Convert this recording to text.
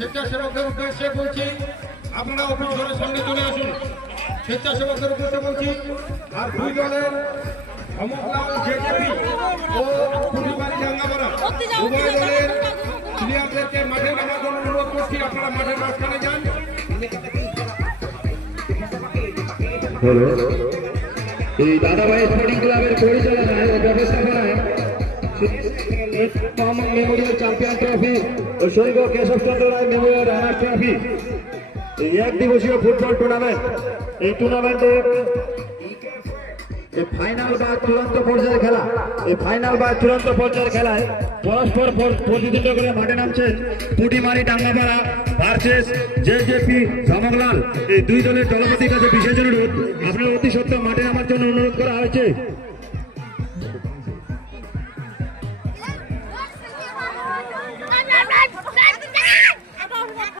স্বেচ্ছাসেবকদের উদ্দেশ্যে বলছি, আপনারা অফিস ঘরের সামনে চলে আসুন। স্বেচ্ছাসেবকদের উদ্দেশ্যে বলছি। আর দুই দলের অমরলাল জেজেপি ও পূর্ণিমারি জাঙ্গামারা উভয় দলের প্লেয়ারদেরকে মাঠে নামার জন্য অনুরোধ করছি। আপনারা মাঠের মাঝখানে যান। এই দাদাভাই স্পোর্টিং ক্লাবের পরিচালনায় ও ব্যবস্থাপনায় মেমোরিয়াল চ্যাম্পিয়ন ট্রফি ও শৈব কেশবচন্দ্র রায় মেমোরিয়াল রানার ট্রফি এই এক দিবসীয় ফুটবল টুর্নামেন্ট। এই টুর্নামেন্টে ফাইনাল বা চূড়ান্ত পর্যায়ের খেলা, এই ফাইনাল বা চূড়ান্ত পর্যায়ের খেলায় পরস্পর প্রতিদ্বন্দ্বিতা করে মাঠে নামছেন পুটিমারি টাঙ্গাপাড়া ভার্সেস জেজেপি ধমকলাল। এই দুই দলের দলপতির কাছে বিশেষ অনুরোধ, আপনারা অতি সত্ত্বর মাঠে নামার জন্য অনুরোধ করা হয়েছে।